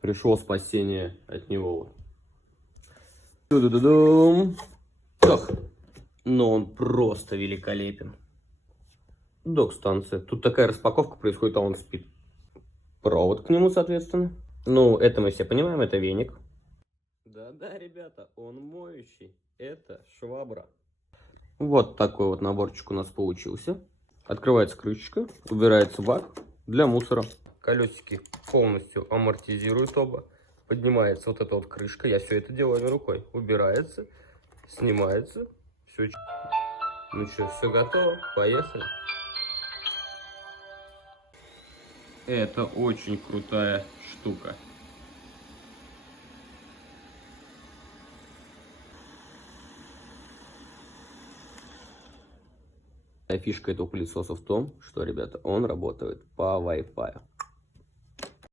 Пришло спасение от него. Ду-ду-ду-дум. Так. Но он просто великолепен. Док-станция. Тут такая распаковка происходит, а он спит. Провод к нему, соответственно. Ну, это мы все понимаем, это веник. Да-да, ребята, он моющий. Это швабра. Вот такой вот наборчик у нас получился. Открывается крышечка, убирается бак для мусора. Колесики полностью амортизируют оба. Поднимается вот эта вот крышка. Я все это делаю рукой. Убирается, снимается. Все. Ну что, все готово? Поехали. Это очень крутая штука. Фишка этого пылесоса в том, что, ребята, он работает по Wi-Fi.